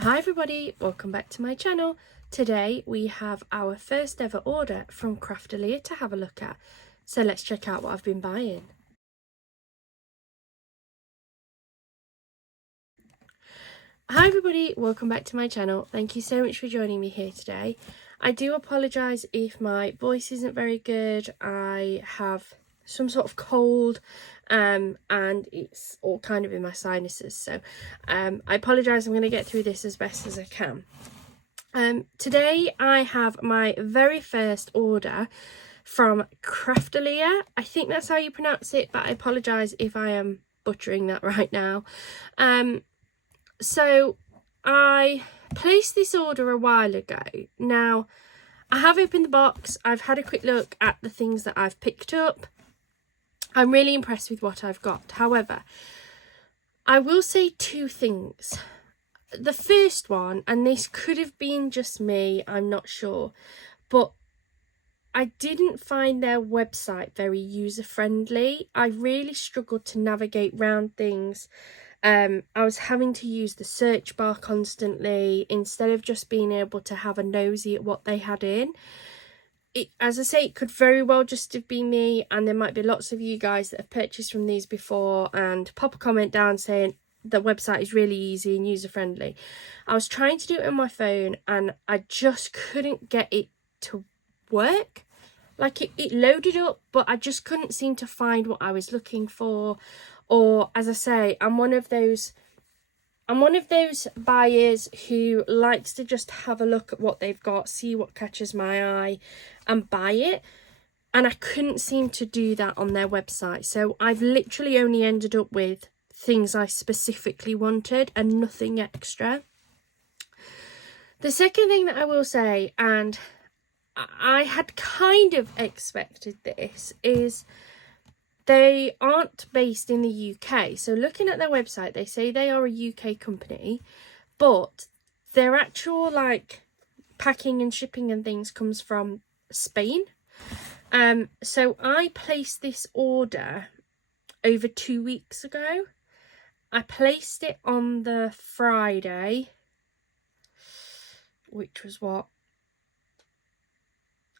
Hi everybody, welcome back to my channel. Today we have our first ever order from Craftelier to have a look at. So let's check out what I've been buying. Hi everybody, welcome back to my channel. Thank you so much for joining me here today. I do apologise if my voice isn't very good. I have some sort of cold and it's all kind of in my sinuses, so I apologise. I'm going to get through this as best as I can. Today I have my very first order from Craftelier. I think that's how you pronounce it, but I apologise if I am butchering that right now. So I placed this order a while ago. Now, I have opened the box. I've had a quick look at the things that I've picked up. I'm really impressed with what I've got. However, I will say two things. The first one, and this could have been just me, I'm not sure, but I didn't find their website very user-friendly. I really struggled to navigate around things. I was having to use the search bar constantly instead of just being able to have a nosy at what they had in. As I say, it could very well just have been me, and there might be lots of you guys that have purchased from these before, and pop a comment down saying the website is really easy and user-friendly. I was trying to do it on my phone and I just couldn't get it to work. Like it loaded up, but I just couldn't seem to find what I was looking for. Or, as I say, I'm one of those buyers who likes to just have a look at what they've got, see what catches my eye and buy it. And I couldn't seem to do that on their website. So I've literally only ended up with things I specifically wanted and nothing extra. The second thing that I will say, and I had kind of expected this, is they aren't based in the UK. So looking at their website, they say they are a UK company, but their actual packing and shipping and things comes from Spain. So I placed this order over 2 weeks ago. I placed it on the Friday, which was what?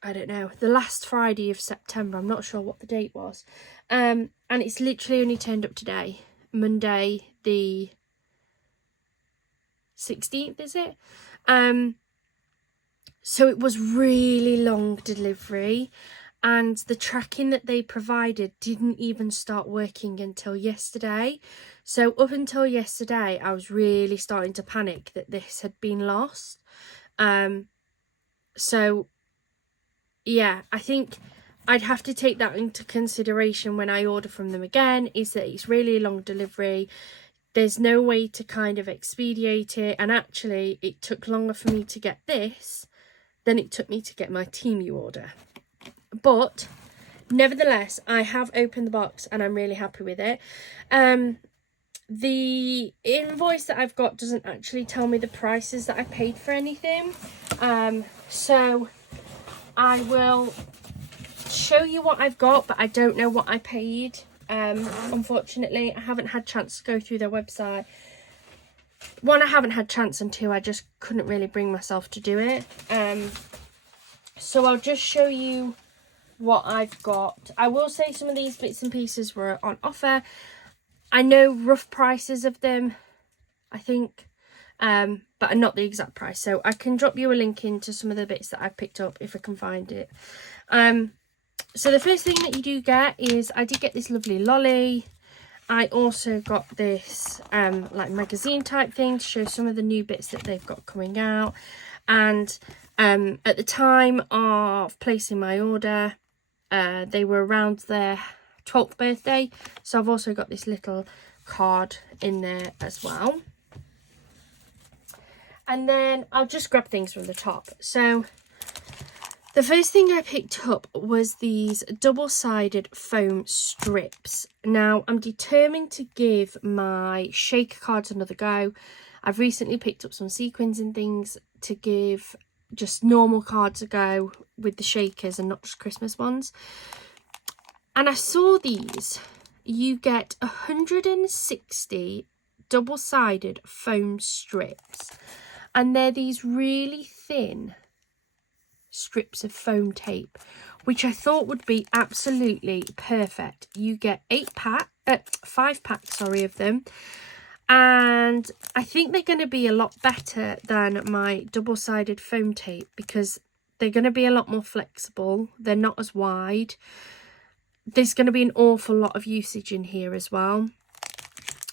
I don't know, the last Friday of September. I'm not sure what the date was. And it's literally only turned up today, Monday the 16th, is it? So it was really long delivery, and the tracking that they provided didn't even start working until yesterday. So up until yesterday, I was really starting to panic that this had been lost. So yeah, I think I'd have to take that into consideration when I order from them again, is that it's really long delivery. There's no way to kind of expedite it, and actually it took longer for me to get this than it took me to get my Temu order. But nevertheless, I have opened the box and I'm really happy with it. The invoice that I've got doesn't actually tell me the prices that I paid for anything. So I will show you what I've got, but I don't know what I paid. Unfortunately, I haven't had a chance to go through their website. One, I haven't had chance, and two, I just couldn't really bring myself to do it. So I'll just show you what I've got. I will say some of these bits and pieces were on offer. I know rough prices of them, I think, but not the exact price. So I can drop you a link into some of the bits that I've picked up if I can find it. So the first thing that you do get is, I did get this lovely lolly. I also got this magazine type thing to show some of the new bits that they've got coming out. And at the time of placing my order, they were around their 12th birthday. So I've also got this little card in there as well. And then I'll just grab things from the top. So the first thing I picked up was these double-sided foam strips. Now, I'm determined to give my shaker cards another go. I've recently picked up some sequins and things to give just normal cards a go with the shakers and not just Christmas ones. And I saw these. You get 160 double-sided foam strips. and they're these really thin strips of foam tape, which I thought would be absolutely perfect. You get 5 packs, of them, and I think they're going to be a lot better than my double-sided foam tape because they're going to be a lot more flexible. They're not as wide. There's going to be an awful lot of usage in here as well.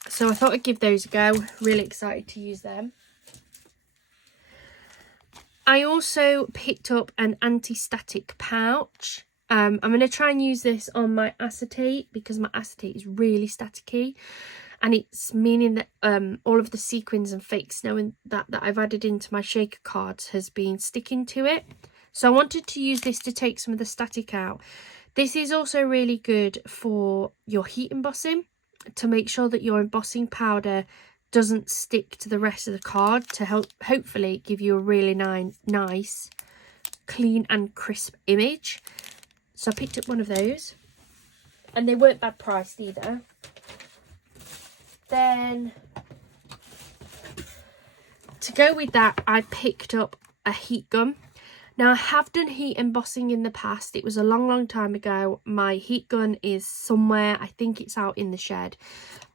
So I thought I'd give those a go. Really excited to use them. I also picked up an anti-static pouch. I'm going to try and use this on my acetate because my acetate is really staticky. And it's meaning that all of the sequins and fake snow and that I've added into my shaker cards has been sticking to it. So I wanted to use this to take some of the static out. This is also really good for your heat embossing, to make sure that your embossing powder doesn't stick to the rest of the card, to help hopefully give you a really nice, clean and crisp image. So I picked up one of those. And they weren't bad priced either. Then, to go with that, I picked up a heat gun. Now, I have done heat embossing in the past. It was a long time ago. My heat gun is somewhere. I think it's out in the shed.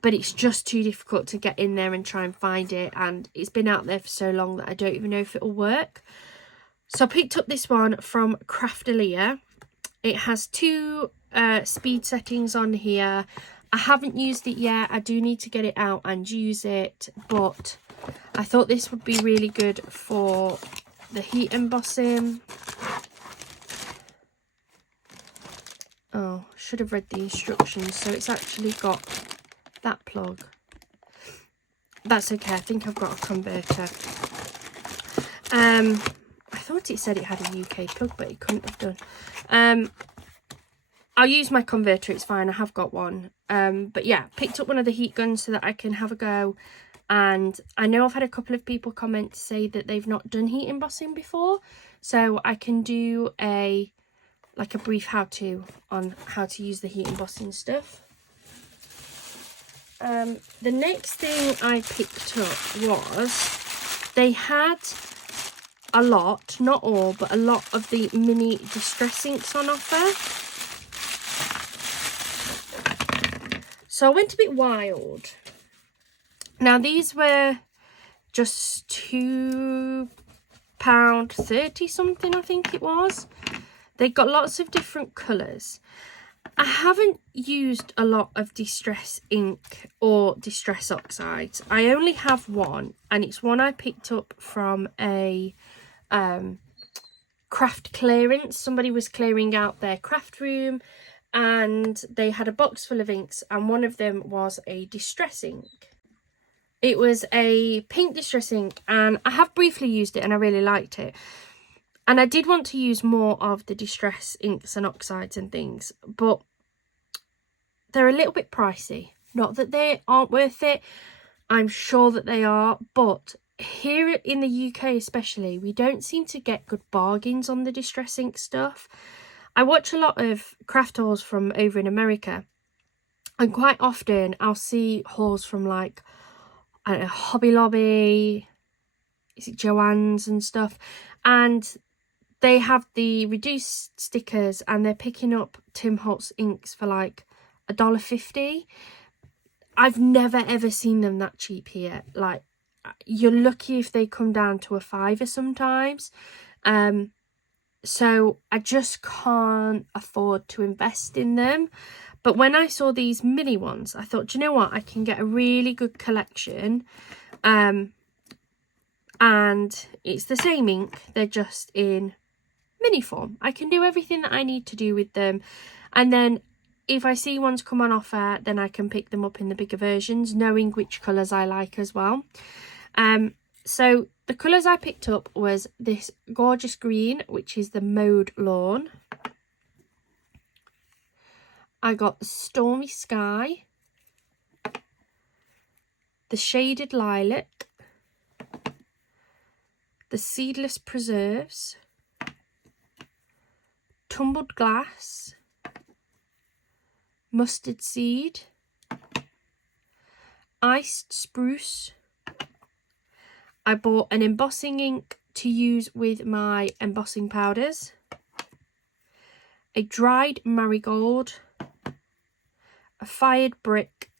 But it's just too difficult to get in there and try and find it. And it's been out there for so long that I don't even know if it'll work. So I picked up this one from Craftelier. It has 2 speed settings on here. I haven't used it yet. I do need to get it out and use it, but I thought this would be really good for the heat embossing. Oh, should have read the instructions. So it's actually got that plug. That's okay. I think I've got a converter. I thought it said it had a UK plug, but it couldn't have done. I'll use my converter, it's fine, I have got one. But yeah, picked up one of the heat guns so that I can have a go. And I know I've had a couple of people comment to say that they've not done heat embossing before. So I can do a brief how-to on how to use the heat embossing stuff. The next thing I picked up was, they had a lot, not all, but a lot of the mini distress inks on offer. So I went a bit wild. Now these were just £2.30 something, I think it was. They got lots of different colours. I haven't used a lot of distress ink or distress oxides. I only have one, and it's one I picked up from a craft clearance. Somebody was clearing out their craft room and they had a box full of inks, and one of them was a distress ink. It was a pink distress ink, and I have briefly used it and I really liked it. And I did want to use more of the distress inks and oxides and things, but they're a little bit pricey. Not that they aren't worth it, I'm sure that they are, but here in the UK especially, we don't seem to get good bargains on the distress ink stuff. I watch a lot of craft hauls from over in America, and quite often I'll see hauls from like, I don't know, Hobby Lobby, is it Joann's and stuff, and they have the reduced stickers and they're picking up Tim Holtz inks for like $1.50. I've never ever seen them that cheap here. Like, you're lucky if they come down to a £5 sometimes. So I just can't afford to invest in them. But when I saw these mini ones, I thought, do you know what? I can get a really good collection. And it's the same ink. They're just in mini form. I can do everything that I need to do with them. And then if I see ones come on offer, then I can pick them up in the bigger versions, knowing which colours I like as well. So the colours I picked up was this gorgeous green, which is the Mode Lawn. I got the Stormy Sky, the Shaded Lilac, the Seedless Preserves, Tumbled Glass, Mustard Seed, Iced Spruce, I bought an embossing ink to use with my embossing powders, a dried marigold, a fired brick,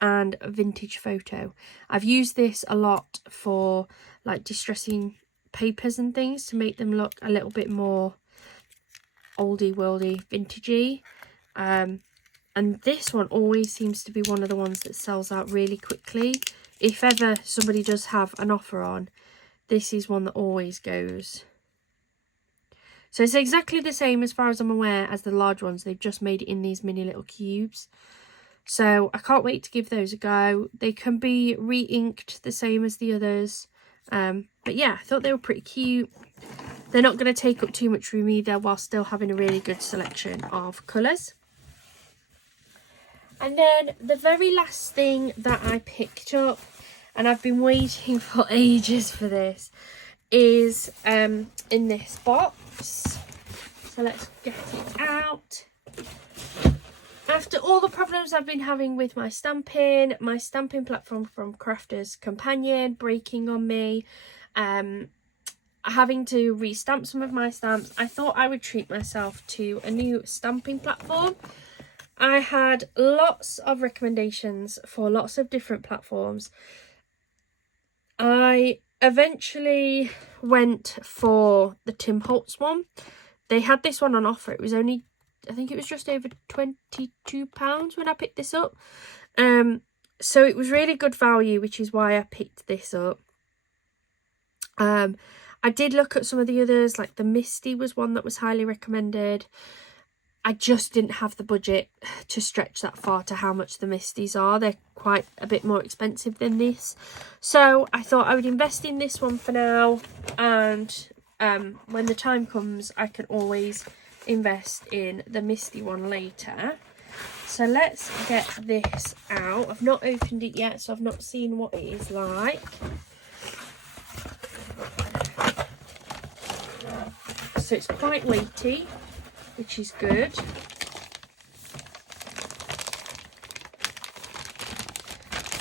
and a vintage photo. I've used this a lot for like distressing papers and things to make them look a little bit more oldie worldy, vintagey. And this one always seems to be one of the ones that sells out really quickly. If ever somebody does have an offer on, this is one that always goes. So it's exactly the same as far as I'm aware as the large ones. They've just made it in these mini little cubes. So I can't wait to give those a go. They can be re-inked the same as the others. But yeah, I thought they were pretty cute. They're not going to take up too much room either, while still having a really good selection of colours. And then the very last thing that I picked up, and I've been waiting for ages for this, is in this box. So let's get it out. After all the problems I've been having with my stamping platform from Crafter's Companion breaking on me, having to restamp some of my stamps, I thought I would treat myself to a new stamping platform. I had lots of recommendations for lots of different platforms. I eventually went for the Tim Holtz one. They had this one on offer. It was only, I think it was just over £22 when I picked this up. So it was really good value, which is why I picked this up. I did look at some of the others, like the Misty was one that was highly recommended. I just didn't have the budget to stretch that far to how much the Misties are. They're quite a bit more expensive than this. So I thought I would invest in this one for now. And when the time comes, I can always invest in the Misty one later. So let's get this out. I've not opened it yet, so I've not seen what it is like. So it's quite weighty, which is good.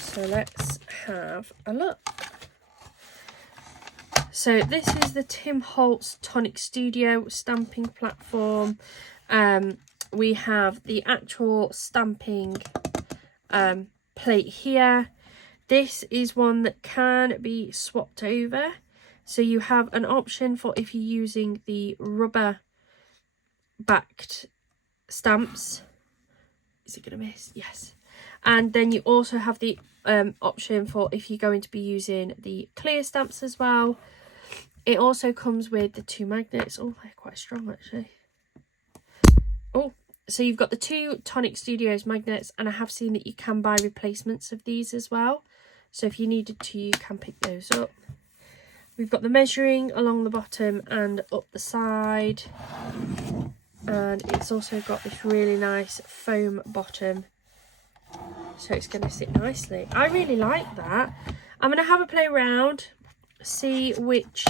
So let's have a look. So this is the Tim Holtz Tonic Studio stamping platform. We have the actual stamping plate here. This is one that can be swapped over. So you have an option for if you're using the rubber backed stamps. Is it going to miss? Yes. And then you also have the option for if you're going to be using the clear stamps as well. It also comes with the 2 magnets. Oh, they're quite strong actually. Oh, so you've got the 2 Tonic Studios magnets, and I have seen that you can buy replacements of these as well. So if you needed to, you can pick those up. We've got the measuring along the bottom and up the side. And it's also got this really nice foam bottom. So it's going to sit nicely. I really like that. I'm going to have a play around, see which...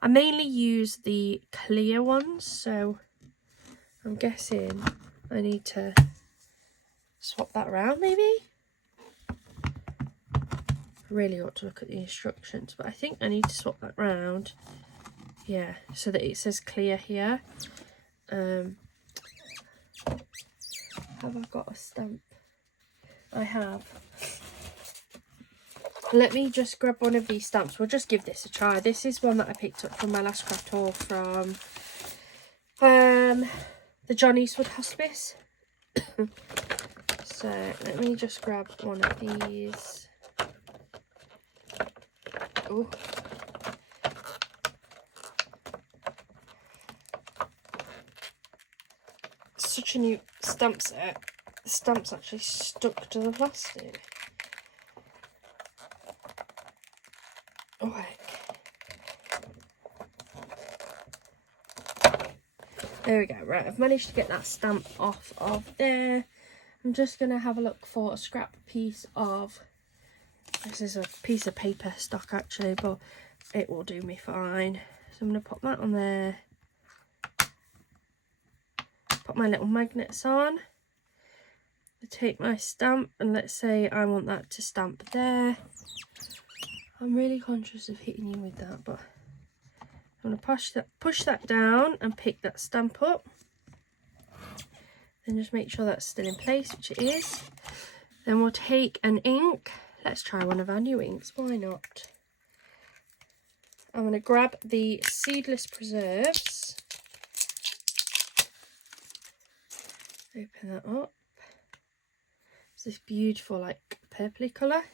I mainly use the clear ones, so I'm guessing I need to swap that around maybe. Really ought to look at the instructions, but I think I need to swap that round, yeah, so that it says clear here. Have I got a stamp? I have. Let me just grab one of these stamps. We'll just give this a try. This is one that I picked up from my last craft haul from the John Eastwood Hospice. So let me just grab one of these. Oh. Such a new stamp set. The stamp's actually stuck to the plastic. Oh heck. There we go. Right, I've managed to get that stamp off of there. I'm just going to have a look for a scrap piece of... This is a piece of paper stock actually, but it will do me fine. So I'm going to pop that on there. Put my little magnets on. I take my stamp and let's say I want that to stamp there. I'm really conscious of hitting you with that, but I'm going to push that down and pick that stamp up. Then just make sure that's still in place, which it is. Then we'll take an ink. Let's try one of our new inks, why not? I'm going to grab the Seedless Preserves. Open that up. It's this beautiful like purpley colour.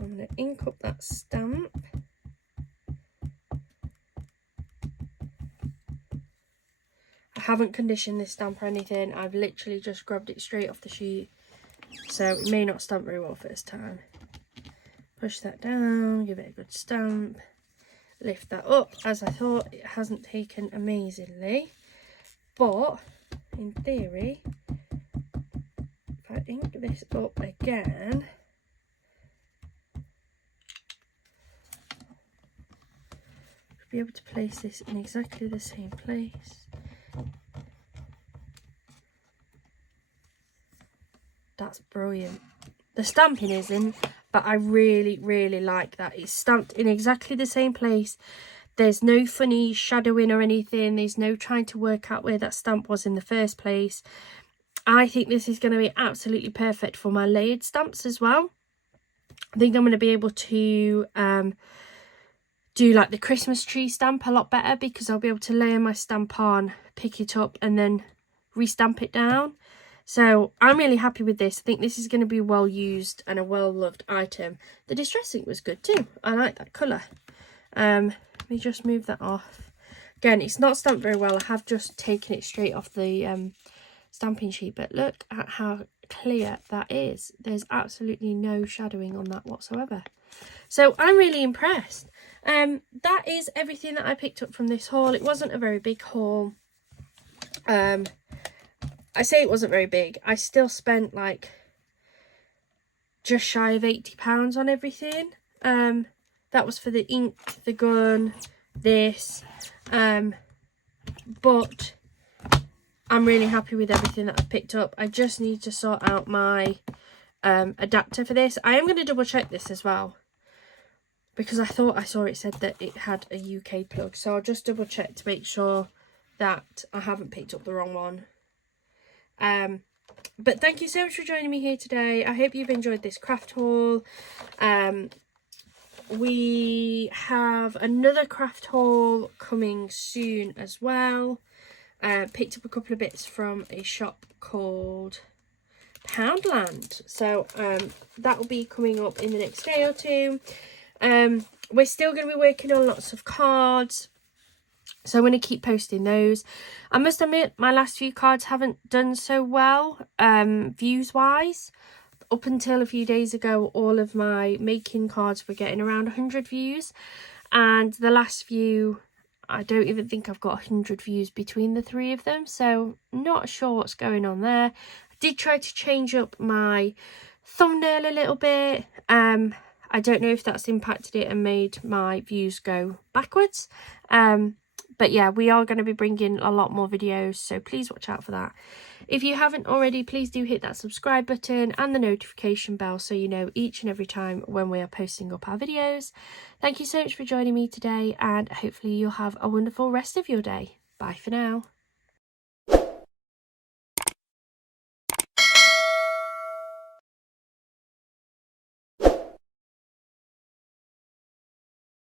I'm going to ink up that stamp. I haven't conditioned this stamp or anything. I've literally just grabbed it straight off the sheet. So it may not stamp very well first time. Push that down, give it a good stamp. Lift that up. As I thought, it hasn't taken amazingly. But in theory, if I ink this up again, I'll be able to place this in exactly the same place. That's brilliant. The stamping isn't, but I really, really like that. It's stamped in exactly the same place. There's no funny shadowing or anything. There's no trying to work out where that stamp was in the first place. I think this is going to be absolutely perfect for my layered stamps as well. I think I'm going to be able to do like the Christmas tree stamp a lot better, because I'll be able to layer my stamp on, pick it up and then restamp it down. So I'm really happy with this. I think this is going to be well used and a well loved item. The distress ink was good too. I like that colour. Let me just move that off. Again, it's not stamped very well. I have just taken it straight off the stamping sheet, but look at how clear that is. There's absolutely no shadowing on that whatsoever. So I'm really impressed. That is everything that I picked up from this haul. It wasn't a very big haul. I say it wasn't very big. I still spent like just shy of £80 on everything. That was for the ink, the gun, this. But I'm really happy with everything that I picked up. I just need to sort out my adapter for this. I am going to double check this as well, because I thought I saw it said that it had a UK plug. So I'll just double check to make sure that I haven't picked up the wrong one. But thank you so much for joining me here today. I hope you've enjoyed this craft haul. We have another craft haul coming soon as well. Picked up a couple of bits from a shop called Poundland. So that will be coming up in the next day or two. We're still going to be working on lots of cards, so I'm going to keep posting those. I must admit, my last few cards haven't done so well, views wise. Up until a few days ago, all of my making cards were getting around 100 views. And the last few, I don't even think I've got 100 views between the three of them. So not sure what's going on there. I did try to change up my thumbnail a little bit. I don't know if that's impacted it and made my views go backwards. But yeah, we are going to be bringing a lot more videos, so please watch out for that. If you haven't already, please do hit that subscribe button and the notification bell so you know each and every time when we are posting up our videos. Thank you so much for joining me today, and hopefully you'll have a wonderful rest of your day. Bye for now.